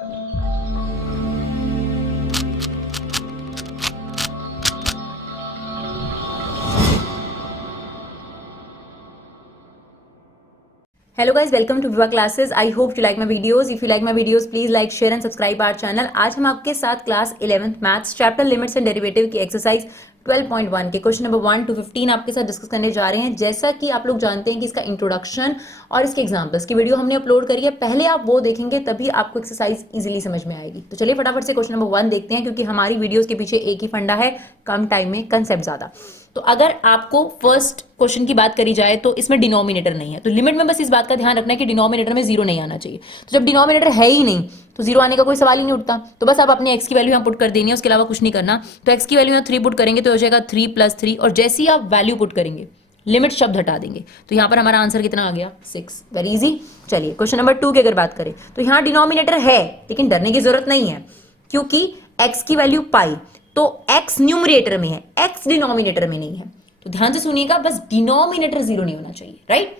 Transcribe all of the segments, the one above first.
Hello guys, welcome to Viva Classes. I hope you like my videos. If you like my videos, please like, share and subscribe our channel. आज हम आपके साथ class 11th maths chapter limits and derivative की exercise 12.1 के question number 1 to 15 आपके साथ discuss करने जा रहे हैं। जैसा कि आप लोग जानते हैं कि इसका इंट्रोडक्शन और इसके एग्जांपल्स की वीडियो हमने अपलोड करी है, पहले आप वो देखेंगे तभी आपको एक्सरसाइज इजीली समझ में आएगी। तो चलिए फटाफट से क्वेश्चन नंबर 1 देखते हैं, क्योंकि हमारी वीडियोस के पीछे एक ही फंडा है, कम टाइम में कंसेप्ट ज्यादा। तो अगर आपको फर्स्ट क्वेश्चन की बात करी जाए तो इसमें डिनोमिनेटर नहीं है, तो लिमिट में बस इस बात का ध्यान रखना है कि डिनोमिनेटर में जीरो नहीं आना चाहिए। तो जब डिनोमिनेटर है ही नहीं तो जीरो आने का कोई सवाल ही नहीं उठता। तो बस आप अपने एक्स की वैल्यू यहाँ पुट कर देनी है, उसके अलावा कुछ नहीं करना। तो एक्स की वैल्यू यहाँ 3 पुट करेंगे तो हो जाएगा 3 + 3, और जैसे ही आप वैल्यू पुट करेंगे लिमिट शब्द हटा देंगे तो यहाँ पर हमारा आंसर कितना आ गया 6। Very easy. चलिए क्वेश्चन नंबर 2 की अगर बात करें तो यहाँ डिनोमिनेटर है, लेकिन डरने की जरूरत नहीं है, क्योंकि एक्स की वैल्यू पाई, तो एक्स न्यूमरेटर में है, एक्स डिनोमिनेटर में नहीं है। तो ध्यान से सुनिएगा, बस डिनोमिनेटर जीरो नहीं होना चाहिए, राइट।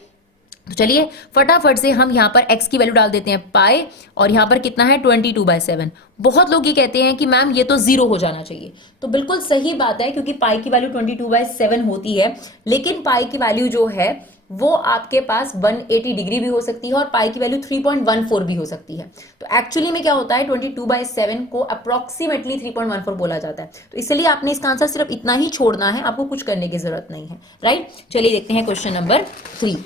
तो चलिए फटाफट से हम यहाँ पर x की वैल्यू डाल देते हैं पाई, और यहाँ पर कितना है 22/7। बहुत लोग ये कहते हैं कि मैम ये तो जीरो हो जाना चाहिए, तो बिल्कुल सही बात है, क्योंकि पाई की वैल्यू 22/7 होती है, लेकिन पाई की वैल्यू जो है वो आपके पास 180 डिग्री भी हो सकती है और पाई की वैल्यू 3.14 भी हो सकती है। तो एक्चुअली में क्या होता है 22/7 को अप्रोक्सीमेटली 3.14 बोला जाता है। तो इसलिए आपने इसका आंसर सिर्फ इतना ही छोड़ना है, आपको कुछ करने की जरूरत नहीं है, राइट। चलिए देखते हैं क्वेश्चन नंबर 3।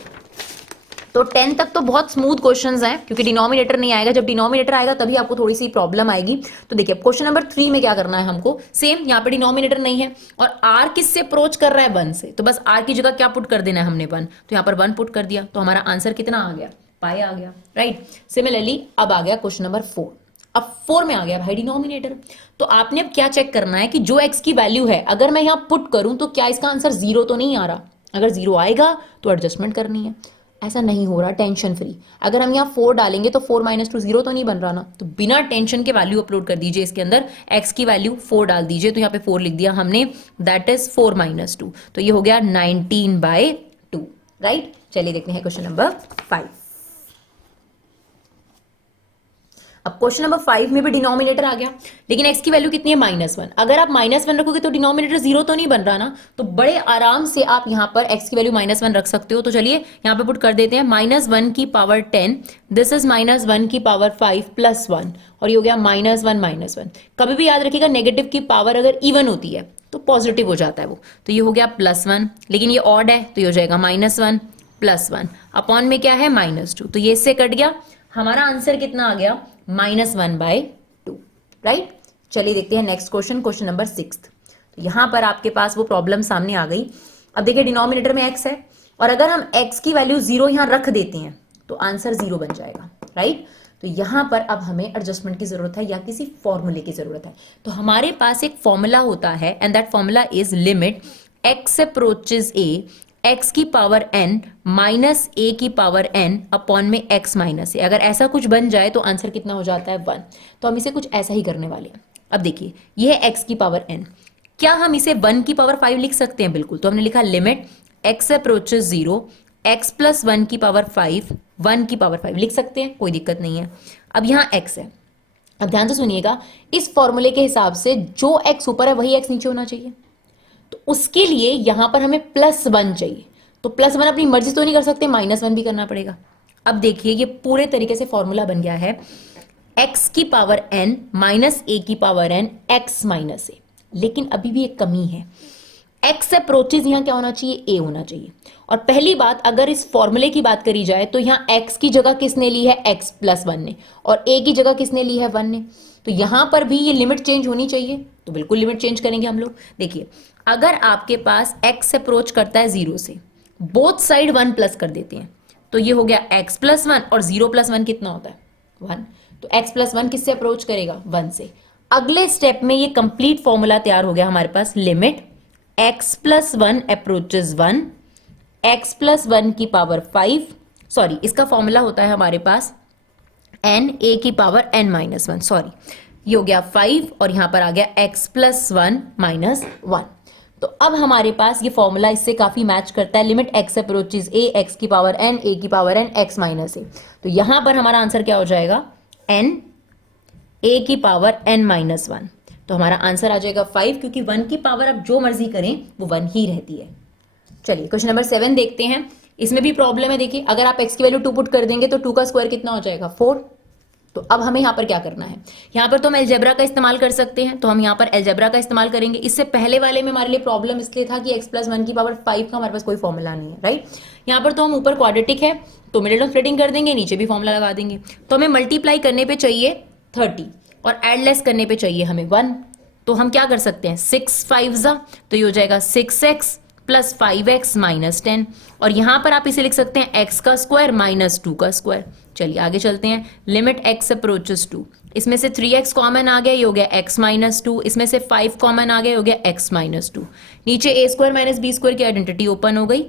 तो 10 तक तो बहुत स्मूथ क्वेश्चंस हैं, क्योंकि डिनोमिनेटर नहीं आएगा। जब डिनोमिनेटर आएगा तभी आपको थोड़ी सी प्रॉब्लम आएगी। तो देखिए क्वेश्चन नंबर 3 में क्या करना है हमको, सेम यहाँ पे डिनोमिनेटर नहीं है और r किससे अप्रोच कर रहा है 1 से, तो बस r की जगह क्या पुट कर देना है हमने 1, तो यहाँ पर 1 पुट कर दिया, तो हमारा आंसर कितना आ गया, पाई आ गया, राइट। सिमिलरली अब आ गया क्वेश्चन नंबर 4। अब 4 में आ गया भाई डिनोमिनेटर। तो आपने अब क्या चेक करना है कि जो x की वैल्यू है अगर मैं यहाँ पुट करूं तो क्या इसका आंसर जीरो तो नहीं आ रहा। अगर जीरो आएगा तो एडजस्टमेंट करनी है, ऐसा नहीं हो रहा, टेंशन फ्री। अगर हम यहाँ 4 डालेंगे तो 4 - 2 0 तो नहीं बन रहा ना, तो बिना टेंशन के वैल्यू अपलोड कर दीजिए इसके अंदर, x की वैल्यू 4 डाल दीजिए। तो यहाँ पे 4 लिख दिया हमने, दैट इज 4 - 2, तो ये हो गया 19/2, राइट। चलिए देखते हैं क्वेश्चन नंबर 5। अब क्वेश्चन नंबर 5 में भी डिनोमिनेटर आ गया, लेकिन x की वैल्यू कितनी है -1। अगर आप -1 रखोगे तो डिनोमिनेटर जीरो तो नहीं बन रहा ना, तो बड़े आराम से आप यहाँ पर x की वैल्यू -1 रख सकते हो। तो चलिए यहाँ पे पुट कर देते हैं -1 की पावर 10, दिस इज -1 की पावर 5 + 1, और ये हो गया -1 - 1। कभी भी याद रखिएगा नेगेटिव की पावर अगर इवन होती है तो पॉजिटिव हो जाता है वो, तो ये हो गया +1, लेकिन ये ऑड है तो ये हो जाएगा -1 + 1 अपॉन में क्या है -2, तो ये इससे कट गया। हमारा आंसर कितना आ गया -1/2, राइट। चलिए देखते हैं नेक्स्ट क्वेश्चन, क्वेश्चन नंबर 6। तो यहां पर आपके पास वो प्रॉब्लम सामने आ गई। अब देखिए डिनोमिनेटर में x है, और अगर हम x की वैल्यू 0 यहां रख देते हैं तो आंसर 0 बन जाएगा, राइट। तो यहां पर अब हमें एडजस्टमेंट की जरूरत है या किसी फॉर्मूले की जरूरत है। तो हमारे पास एक फॉर्मूला होता है, and that formula is limit x approaches a x की पावर n माइनस a की पावर n अपॉन में x माइनस a। अगर ऐसा कुछ बन जाए तो आंसर कितना हो जाता है 1। तो हम इसे कुछ ऐसा ही करने वाले हैं। अब देखिए ये है x की पावर n, क्या हम इसे 1 की पावर 5 लिख सकते हैं? बिल्कुल। तो हमने लिखा लिमिट x अप्रोचेस 0 x + 1 की पावर 5 1 की पावर 5 लिख सकते हैं, कोई दिक्कत नहीं है। अब यहाँ x है, अब ध्यान से सुनिएगा, इस फॉर्मूले के हिसाब से जो x ऊपर है वही x नीचे होना चाहिए। तो उसके लिए यहां पर हमें +1 चाहिए, तो +1 अपनी मर्जी तो नहीं कर सकते, -1 भी करना पड़ेगा। अब देखिए ये पूरे तरीके से फॉर्मूला बन गया है x की पावर n माइनस a की power n x minus a। लेकिन अभी भी एक कमी है, x अप्रोचेज यहां क्या होना चाहिए, a होना चाहिए। और पहली बात, अगर इस फॉर्मूले की बात करी जाए तो यहां x की जगह किसने ली है, x + 1 ने, और a की जगह किसने ली है, 1 ने। तो यहां पर भी ये लिमिट चेंज होनी चाहिए, तो बिल्कुल लिमिट चेंज करेंगे हम लोग। देखिए अगर आपके पास x अप्रोच करता है 0 से, बोथ साइड 1 प्लस कर देते हैं, तो ये हो गया x + 1, और 0 + 1 कितना होता है 1। तो x + 1 किससे अप्रोच करेगा, 1 से। अगले स्टेप में ये कंप्लीट फॉर्मूला तैयार हो गया हमारे पास, लिमिट x + 1 अप्रोचेस 1 x + 1 की पावर 5, सॉरी इसका फॉर्मूला होता है हमारे पास n a की पावर n - 1, सॉरी ये हो गया 5, और यहां पर आ गया x + 1 - 1। तो अब हमारे पास ये फॉर्मूला इससे काफी मैच करता है, limit x approaches a x की पावर n a की power n x minus a। तो यहां पर हमारा आंसर क्या हो जाएगा, n a की पावर n माइनस 1। तो हमारा आंसर आ जाएगा 5, क्योंकि 1 की पावर आप जो मर्जी करें वो 1 ही रहती है। चलिए क्वेश्चन नंबर 7 देखते हैं। इसमें भी प्रॉब्लम है, देखिए अगर आप x की वैल्यू 2 पुट कर देंगे तो 2 का स्क्वायर कितना हो जाएगा 4। तो अब हमें यहाँ पर क्या करना है, यहाँ पर तो हम अलजेब्रा का इस्तेमाल कर सकते हैं, तो हम यहाँ पर अलजेब्रा का इस्तेमाल करेंगे। इससे पहले वाले में हमारे लिए प्रॉब्लम इसलिए था कि x प्लस 1 की पावर 5 का हमारे पास कोई फॉर्मूला नहीं है, राइट। यहाँ पर तो हम ऊपर क्वाड्रेटिक है तो मिडिल टर्म स्प्लिटिंग कर देंगे, नीचे भी फॉर्मूला लगा देंगे। तो हमें मल्टीप्लाई करने पे चाहिए 30 और एड लेस करने पे चाहिए हमें 1। तो हम क्या कर सकते हैं, 6 5 जा, तो ये हो जाएगा 6x प्लस 5x माइनस 10, और यहां पर आप इसे लिख सकते हैं x का स्क्वायर माइनस 2 का स्क्वायर। चलिए आगे चलते हैं। लिमिट x अप्रोचेस 2, इसमें से 3x कॉमन आ गया, ये हो गया x माइनस 2, इसमें से 5 कॉमन आ गया, हो गया x माइनस 2। नीचे a square minus b square की आइडेंटिटी ओपन हो गई,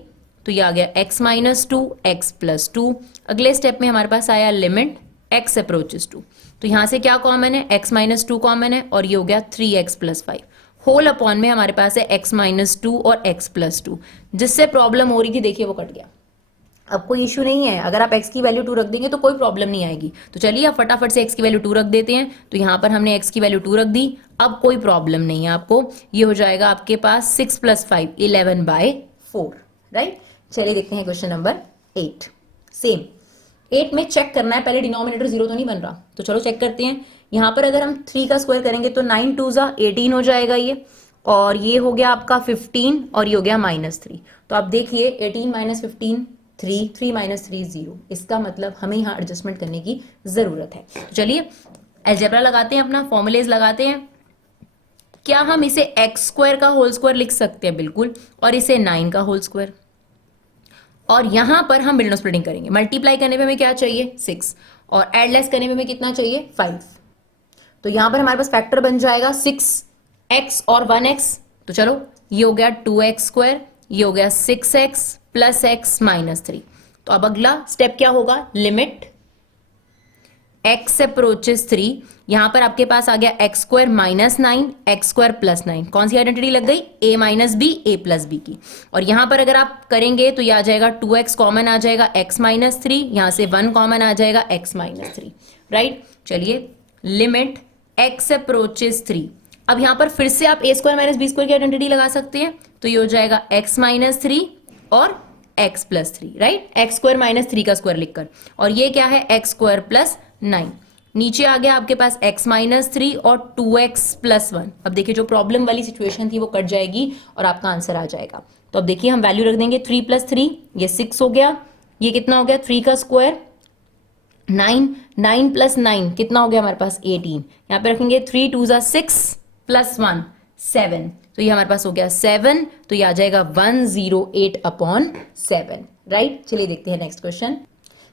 तो ये आ गया x माइनस 2 x प्लस 2। अगले स्टेप में हमारे पास आया लिमिट x अप्रोचेस 2, तो यहां से क्या कॉमन है, x माइनस 2 कॉमन है, और ये हो गया 3x प्लस 5। होल अपॉन में हमारे पास है x माइनस 2 और x प्लस 2। जिससे प्रॉब्लम हो रही थी देखिए वो कट गया। अब कोई इशू नहीं है, अगर आप x की वैल्यू 2 रख देंगे तो कोई प्रॉब्लम नहीं आएगी। तो चलिए आप फटाफट से x की वैल्यू 2 रख देते हैं। तो यहाँ पर हमने x की वैल्यू 2 रख दी, अब कोई प्रॉब्लम नहीं है आपको। ये हो जाएगा आपके पास 6 प्लस 5 11/4, राइट। चलिए देखते हैं क्वेश्चन नंबर 8। सेम 8 में चेक करना है, पहले डिनोमिनेटर 0 तो नहीं बन रहा, तो चलो चेक करते हैं। यहाँ पर अगर हम 3 का स्क्वायर करेंगे तो 9 2 जा 18 हो जाएगा ये, और ये हो गया आपका 15, और ये हो गया माइनस 3। तो आप देखिए 18 माइनस 15 3, 3 माइनस 3 0। इसका मतलब हमें यहाँ एडजस्टमेंट करने की जरूरत है। तो चलिए अलजेब्रा लगाते हैं, अपना फॉर्मुलेज लगाते हैं। क्या हम इसे एक्स स्क्वायर का होल स्क्वायर लिख सकते हैं, बिल्कुल, और इसे 9 का होल स्क्वायर। और यहां पर हम मिडिल स्प्लिटिंग करेंगे। मल्टीप्लाई करने पे हमें क्या चाहिए 6, और एड लेस करने पे हमें कितना चाहिए 5। तो यहां पर हमारे पास फैक्टर बन जाएगा 6x और 1x। तो चलो ये हो गया 2x स्क्वायर, ये हो गया 6x प्लस x माइनस 3। तो अब अगला स्टेप क्या होगा, लिमिट x अप्रोचेस 3। यहां पर आपके पास आ गया x square minus 9 x square plus 9। कौन सी आइडेंटिटी लग गई, a minus b a plus b की। और यहां पर अगर आप करेंगे तो ये आ जाएगा 2x कॉमन आ जाएगा x माइनस 3, यहां से 1 कॉमन आ जाएगा x माइनस 3, राइट। चलिए लिमिट x अप्रोचेस 3। अब यहां पर फिर से आप a square minus b square की आइडेंटिटी लगा सकते हैं, तो ये हो जाएगा x माइनस 3 और x plus 3, right. X square minus 3 का स्क्वायर लिखकर, और ये क्या है x स्क्वायर प्लस 9। नीचे आ गया आपके पास x माइनस 3 और 2x प्लस 1। अब देखिए जो प्रॉब्लम वाली सिचुएशन थी वो कट जाएगी और आपका आंसर आ जाएगा। तो अब देखिए हम वैल्यू रख देंगे 3 प्लस 3, ये 6 हो गया। ये कितना हो गया, 3 का स्क्वायर 9, 9 प्लस 9 कितना हो गया हमारे पास 18। यहाँ पे रखेंगे 3 2 जा 6 प्लस 1 7, तो ये हमारे पास हो गया 7। तो ये आ जाएगा 108/7, राइट। चलिए देखते हैं नेक्स्ट क्वेश्चन।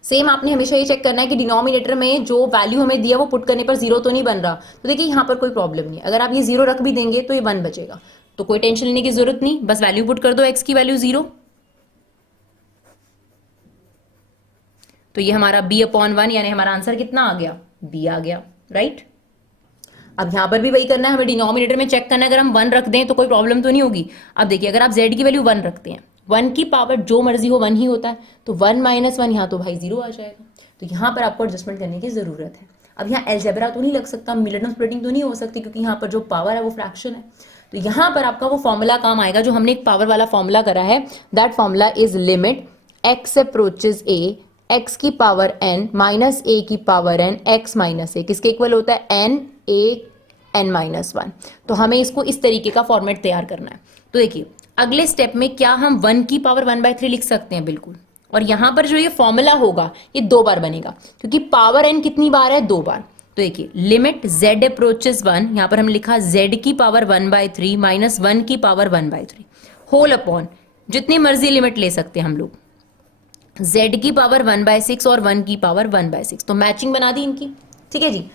सेम आपने हमेशा ये चेक करना है कि डिनोमिनेटर में जो वैल्यू हमें दिया वो पुट करने पर 0 तो नहीं बन रहा। तो देखिए यहाँ पर कोई प्रॉब्लम नहीं है, अगर आप ये 0 रख भी देंगे तो ये 1 बचेगा, तो कोई टेंशन लेने की जरूरत नहीं, बस वैल्यू पुट कर दो x की वैल्यू 0। तो ये हमारा b/1, यानी हमारा आंसर कितना आ गया, b आ गया, राइट। अब यहां पर भी वही करना है, हमें डिनोमिनेटर में चेक करना है, अगर हम 1 रख दें तो कोई प्रॉब्लम तो नहीं होगी। अब देखिए अगर आप z की वैल्यू 1 रखते हैं, 1 की पावर जो मर्जी हो 1 ही होता है, तो 1 माइनस 1 यहाँ तो भाई 0 आ जाएगा। तो यहाँ पर आपको एडजस्टमेंट करने की जरूरत है। अब यहाँ अलजेब्रा तो नहीं लग सकता, मिडिल टर्म स्प्लिटिंग तो नहीं हो सकती, क्योंकि यहाँ पर जो पावर है वो फ्रैक्शन है। तो यहाँ पर आपका वो फॉर्मूला काम आएगा जो हमने एक पावर वाला फॉर्मूला करा है। That formula is limit x approaches a x की पावर n माइनस a की power n x minus a, किसके इक्वल होता है n a n माइनस 1। तो हमें इसको इस तरीके का फॉर्मेट तैयार करना है। तो देखिए अगले स्टेप में क्या हम 1 की पावर 1/3 लिख सकते हैं, बिल्कुल। और यहां पर जो ये फॉर्मूला होगा ये 2 बार बनेगा, क्योंकि पावर n कितनी बार है, 2 बार। तो देखिए लिमिट z अप्रोचेस 1, यहां पर हमने लिखा z की पावर 1/3 माइनस 1 की पावर 1/3 होल अपॉन, जितनी मर्जी लिमिट ले सकते हैं हम लोग, z की पावर 1/6 और 1 की पावर 1/6। तो मैचिंग बना दी इनकी, ठीक है जी।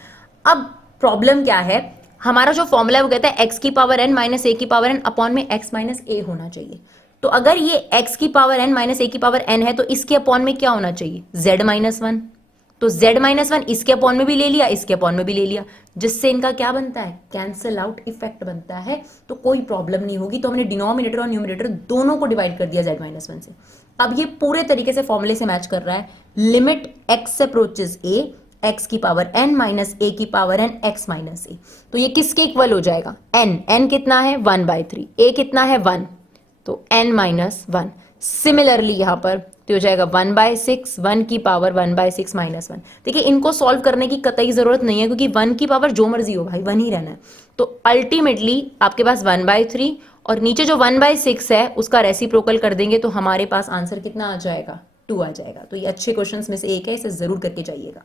अब प्रॉब्लम क्या है, हमारा जो फॉर्मूला है वो कहता है x की पावर n माइनस a की पावर n अपॉन में x माइनस a होना चाहिए। तो अगर ये x की पावर n माइनस a की पावर n है तो इसके अपॉन में क्या होना चाहिए, z माइनस 1। तो z माइनस 1 इसके अपॉन में भी ले लिया, इसके अपॉन में भी ले लिया, जिससे इनका क्या बनता है, कैंसल आउट इफेक्ट बनता है। तो कोई प्रॉब्लम नहीं होगी। तो हमने डिनोमिनेटर और न्यूमरेटर दोनों को डिवाइड कर दिया z माइनस 1 से। अब ये पूरे तरीके से फॉर्मूले से मैच कर रहा है। Limit x approaches a x की पावर n माइनस ए की पावर n एक्स माइनस ए। तो ये किसके इक्वल हो जाएगा? n कितना है 1/3, a कितना है 1, तो n माइनस 1। सिमिलरली यहां पर तो हो जाएगा 1/6, 1 की पावर 1/6 माइनस 1। देखिए इनको सॉल्व करने की कतई जरूरत नहीं है क्योंकि 1 की पावर जो मर्जी हो भाई 1 ही रहना है। तो अल्टीमेटली आपके पास 1/3 और नीचे जो 1/6 है उसका रेसिप्रोकल कर देंगे तो हमारे पास आंसर कितना आ जाएगा? 2 आ जाएगा। तो ये अच्छे क्वेश्चंस में से एक है, इसे जरूर करके जाइएगा।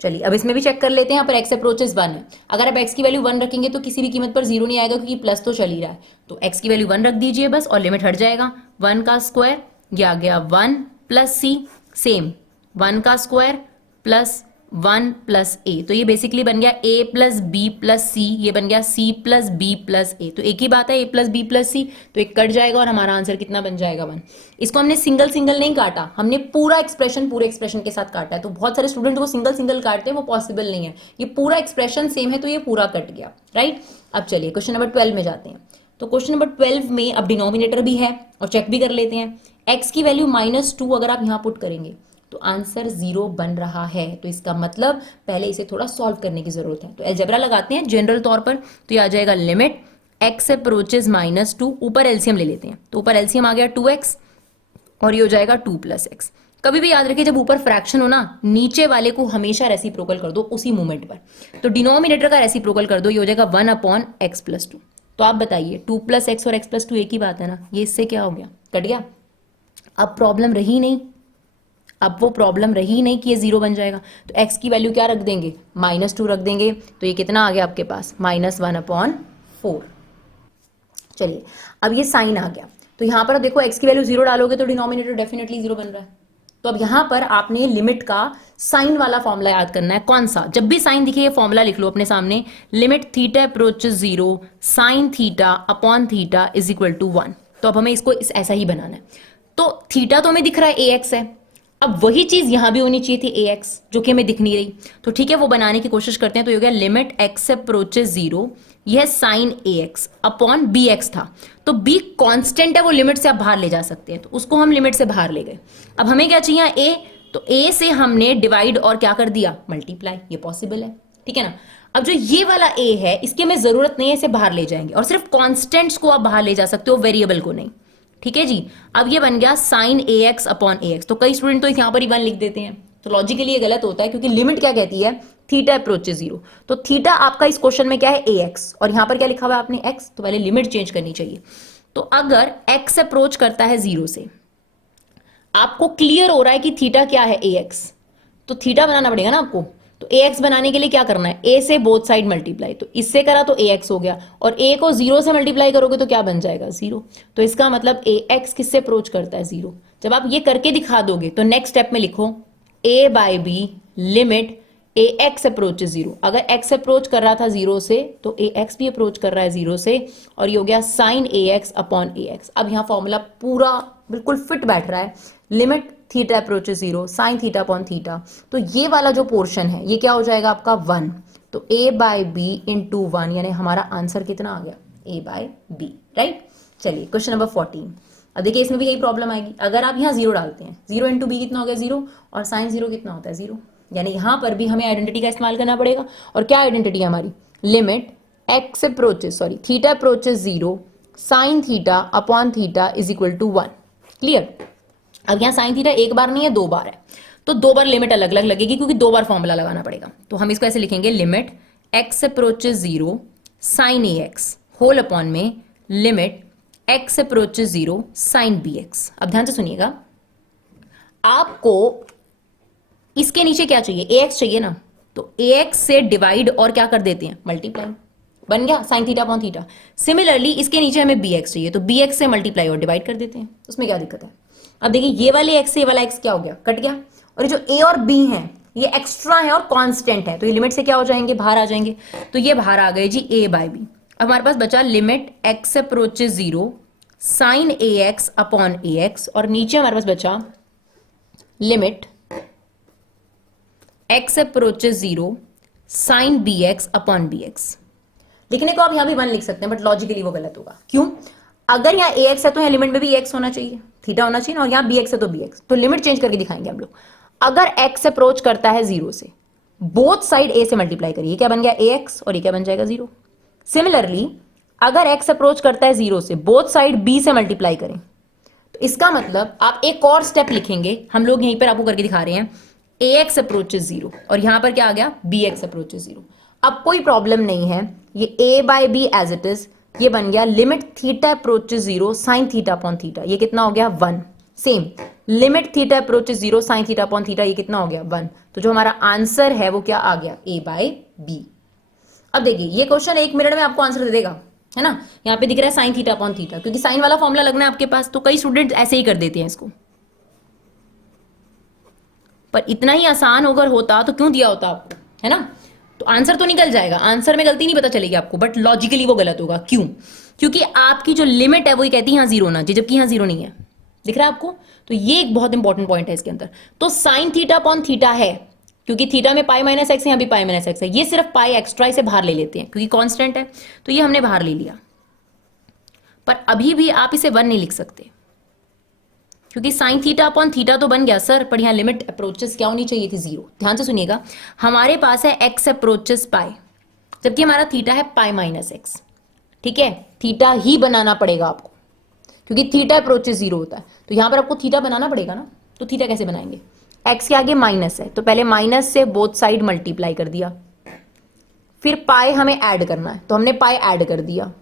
चलिए अब इसमें भी चेक कर लेते हैं। यहाँ पर x अप्रोचेस 1 है, अगर आप x की वैल्यू 1 रखेंगे तो किसी भी कीमत पर 0 नहीं आएगा क्योंकि प्लस तो चल ही रहा है। तो x की वैल्यू 1 रख दीजिए बस और लिमिट हट जाएगा। 1 का स्क्वायर ये आ गया 1 प्लस सी, सेम 1 का स्क्वायर प्लस 1 प्लस ए। तो ये बेसिकली बन गया a प्लस बी प्लस सी, ये बन गया c प्लस बी प्लस ए। तो एक ही बात है a प्लस बी प्लस सी, तो एक कट जाएगा और हमारा आंसर कितना बन जाएगा 1। इसको हमने सिंगल सिंगल नहीं काटा, हमने पूरा एक्सप्रेशन पूरे एक्सप्रेशन के साथ काटा है। तो बहुत सारे स्टूडेंट को सिंगल सिंगल काटते हैं, वो पॉसिबल नहीं है। ये पूरा एक्सप्रेशन सेम है तो ये पूरा कट गया, राइट। अब चलिए क्वेश्चन नंबर 12 में जाते हैं। तो क्वेश्चन नंबर 12 में अब डिनोमिनेटर भी है और चेक भी कर लेते हैं। x की वैल्यू -2 अगर आप यहां पुट करेंगे तो आंसर 0 बन रहा है। तो इसका मतलब पहले इसे थोड़ा सॉल्व करने की जरूरत है। तो अलजेब्रा लगाते हैं जनरल तौर पर। तो ये आ जाएगा लिमिट x अप्रोचेस -2, ऊपर एलसीएम ले लेते हैं। तो ऊपर एलसीएम आ गया 2x और ये हो जाएगा 2 + x। कभी भी याद रखिए जब ऊपर फ्रैक्शन हो ना, नीचे वाले को हमेशा रेसिप्रोकल कर दो उसी मोमेंट पर। तो डिनोमिनेटर का रेसिप्रोकल कर दो, ये हो जाएगा 1/x + 2। तो आप बताइए 2 + x और x + 2 एक ही बात है ना? ये इससे क्या हो गया? कट गया। अब प्रॉब्लम रही नहीं, अब वो प्रॉब्लम रही नहीं कि ये 0 बन जाएगा। तो x की वैल्यू क्या रख देंगे? -2 रख देंगे। तो ये कितना आ गया आपके पास? -1/4। चलिए अब ये साइन आ गया। तो यहां पर देखो x की वैल्यू 0 डालोगे तो डिनोमिनेटर डेफिनेटली 0 बन रहा है। तो अब यहां पर आपने लिमिट का साइन वाला फॉर्मूला याद करना है। कौन सा? जब भी साइन दिखे ये फॉर्मूला लिख लो अपने सामने। Limit theta approaches 0 sine theta upon theta is equal to 1। तो अब हमें इसको ऐसा ही बनाना है। तो थीटा तो हमें दिख रहा है ax है, अब वही चीज यहां भी होनी चाहिए थी ax, जो कि हमें दिख नहीं रही। तो ठीक है वो बनाने की कोशिश करते हैं। तो ये हो गया लिमिट x अप्रोचेस 0, यह साइन ax अपॉन bx था। तो b कांस्टेंट है, वो लिमिट से आप बाहर ले जा सकते हैं, तो उसको हम लिमिट से बाहर ले गए। अब हमें क्या चाहिए? a। तो a से हमने डिवाइड और क्या कर दिया? मल्टीप्लाई। ये पॉसिबल है, ठीक है ना। अब जो ये वाला a है इसकी हमें जरूरत नहीं है, इसे बाहर ले जाएंगे। और सिर्फ कॉन्स्टेंट्स को आप बाहर ले जा सकते हो, वेरिएबल को नहीं, ठीक है जी। अब ये बन गया साइन ax अपॉन ax। तो कई स्टूडेंट तो यहां पर ही 1 लिख देते हैं, तो लॉजिकली ये गलत होता है क्योंकि लिमिट क्या कहती है? Theta approaches 0। तो थीटा आपका इस क्वेश्चन में क्या है? ax, और यहां पर क्या लिखा हुआ है आपने? x। तो पहले लिमिट चेंज करनी चाहिए। तो अगर x अप्रोच करता है 0 से, आपको क्लियर हो रहा है कि थीटा क्या है? ax। तो थीटा बनाना पड़ेगा ना आपको। तो ax बनाने के लिए क्या करना है? a से बोथ साइड मल्टीप्लाई। तो इससे करा तो ax हो गया, और a को 0 से मल्टीप्लाई करोगे तो क्या बन जाएगा? 0। तो इसका मतलब ax किससे अप्रोच करता है? 0। जब आप ये करके दिखा दोगे तो नेक्स्ट स्टेप में लिखो a/b लिमिट ax अप्रोचेस 0। अगर x अप्रोच कर रहा था 0 से तो ax भी अप्रोच कर रहा है 0 से, और ये हो गया साइन ax अपॉन ax। अब यहाँ फॉर्मूला पूरा बिल्कुल फिट बैठ रहा है। Limit theta approaches 0 sine theta upon theta. तो ये वाला जो पोर्शन है ये क्या हो जाएगा आपका? 1। तो a/b इंटू 1, यानी हमारा आंसर कितना आ गया? a/b, right. चलिए क्वेश्चन नंबर 14। अब देखिए इसमें भी यही प्रॉब्लम आएगी। अगर आप यहाँ 0 डालते हैं, 0 इंटू बी कितना हो गया? 0, और साइन 0 कितना होता है? 0। यानी यहां पर भी हमें आइडेंटिटी का इस्तेमाल करना पड़ेगा। और क्या आइडेंटिटी है हमारी? Limit x approaches theta approaches 0 sine theta upon theta is equal to 1। Clear. अब यहाँ साइन थीटा एक बार नहीं है, 2 बार है, तो 2 बार लिमिट अलग अलग लगेगी क्योंकि 2 बार फॉर्मूला लगाना पड़ेगा। तो हम इसको ऐसे लिखेंगे limit x approaches 0 sine ax whole upon में limit x approaches 0 sine bx। अब ध्यान से सुनिएगा, आपको इसके नीचे क्या चाहिए? ax चाहिए ना। तो ax से डिवाइड और क्या कर देते हैं? मल्टीप्लाई। बन गया sign theta upon theta. Similarly इसके नीचे हमें bx चाहिए, तो bx से मल्टीप्लाई और डिवाइड कर देते हैं। उसमें क्या दिक्कत है? अब देखिए ये वाले x से ये वाला x क्या हो गया? कट गया। और ये जो a और b है ये एक्स्ट्रा है और कांस्टेंट है, तो ये लिमिट से क्या हो जाएंगे? बाहर आ जाएंगे। तो ये बाहर आ गए जी a/b। अब हमारे पास बचा limit x approaches 0 sine ax upon ax, और नीचे हमारे पास बचा limit x approaches 0 sine bx upon bx। लिखने को आप यहां भी 1 लिख सकते हैं, बट लॉजिकली वो गलत होगा। क्यों? अगर यहाँ ax है तो यहाँ लिमिट में भी x होना चाहिए, थीटा होना चाहिए, और यहाँ bx है तो bx। तो लिमिट चेंज करके दिखाएंगे हम लोग। अगर x अप्रोच करता है 0 से बोथ साइड a से मल्टीप्लाई करिए, क्या बन गया ax और ये क्या बन जाएगा 0। सिमिलरली अगर x अप्रोच करता है 0 से, बोथ साइड b से मल्टीप्लाई करें, तो इसका मतलब आप एक और स्टेप लिखेंगे, हम लोग यहीं पर आपको करके दिखा रहे हैं, ax अप्रोचेस 0 और यहां पर क्या आ गया bx अप्रोचेस 0। अब कोई प्रॉब्लम नहीं है, ये a by b as it is, ये बन गया limit theta approaches 0 sine theta upon theta, ये कितना हो गया 1। Same limit theta approaches 0 sine theta upon theta, ये कितना हो गया 1। तो जो हमारा आंसर है वो क्या आ गया a बाय बी। अब देखिए ये क्वेश्चन 1 मिनट में आपको आंसर दे देगा, है ना। यहाँ पे दिख रहा है साइन थीटा अपॉन थीटा, क्योंकि साइन वाला फॉर्मूला लगना है आपके पास, तो कई स्टूडेंट ऐसे ही कर देते हैं इसको। पर इतना ही आसान अगर होता तो क्यों दिया होता आपको, है ना। तो आंसर तो निकल जाएगा, आंसर में गलती नहीं पता चलेगी आपको, बट लॉजिकली वो गलत होगा। क्यों? क्योंकि आपकी जो लिमिट है वो कहती है यहाँ 0 होना चाहिए, जबकि यहाँ 0 नहीं है। दिख रहा है आपको? तो ये एक बहुत इंपॉर्टेंट पॉइंट है इसके अंदर। तो साइन थीटा अपॉन थीटा है, क्योंकि थीटा में पाई माइनस एक्स है, यहाँ भी पाई माइनस एक्स है, ये सिर्फ पाई एक्स्ट्रा इसे बाहर ले लेते हैं क्योंकि कांस्टेंट है, तो ये हमने बाहर ले लिया। पर अभी भी आप इसे 1 नहीं लिख सकते, क्योंकि साइन थीटा अपॉन थीटा तो बन गया सर, पर यहाँ लिमिट अप्रोचेस क्या होनी चाहिए थी 0। ध्यान से सुनिएगा, हमारे पास है x अप्रोचेस पाई, जबकि हमारा थीटा है पाई माइनस एक्स। ठीक है, थीटा ही बनाना पड़ेगा आपको, क्योंकि थीटा अप्रोचेस 0 होता है, तो यहां पर आपको थीटा बनाना पड़ेगा ना। तो थीटा कैसे बनाएंगे? x के आगे माइनस है, तो पहले माइनस से बोथ साइड मल्टीप्लाई कर दिया, फिर पाई हमें ऐड करना है, तो हमने पाई ऐड कर दिया,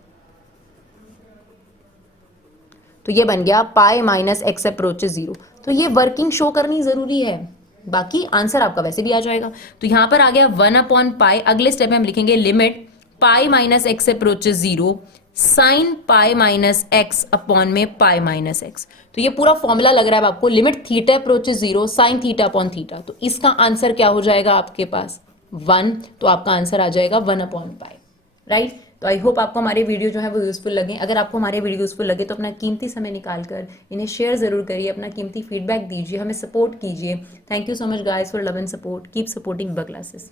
तो ये बन गया पाई माइनस एक्स अप्रोचेस 0। तो ये वर्किंग शो करनी जरूरी है, बाकी आंसर आपका वैसे भी आ जाएगा। तो यहां पर आ गया 1 अपॉन पाई। अगले स्टेप में हम लिखेंगे limit pi minus x approaches 0 sine pi minus x upon में पाई माइनस एक्स। तो ये पूरा फॉर्मूला लग रहा है आपको, limit theta approaches 0 sine theta upon theta. तो इसका आंसर क्या हो जाएगा आपके पास 1, तो आपका आंसर आ जाएगा 1 अपॉन पाई, राइट। तो आई होप आपको हमारे वीडियो जो है वो यूजफुल लगे। अगर आपको हमारे वीडियो यूजफुल लगे तो अपना कीमती समय निकाल कर इन्हें शेयर जरूर करिए, अपना कीमती फीडबैक दीजिए, हमें सपोर्ट कीजिए। Thank you so much guys for love and support. Keep supporting Vibha classes.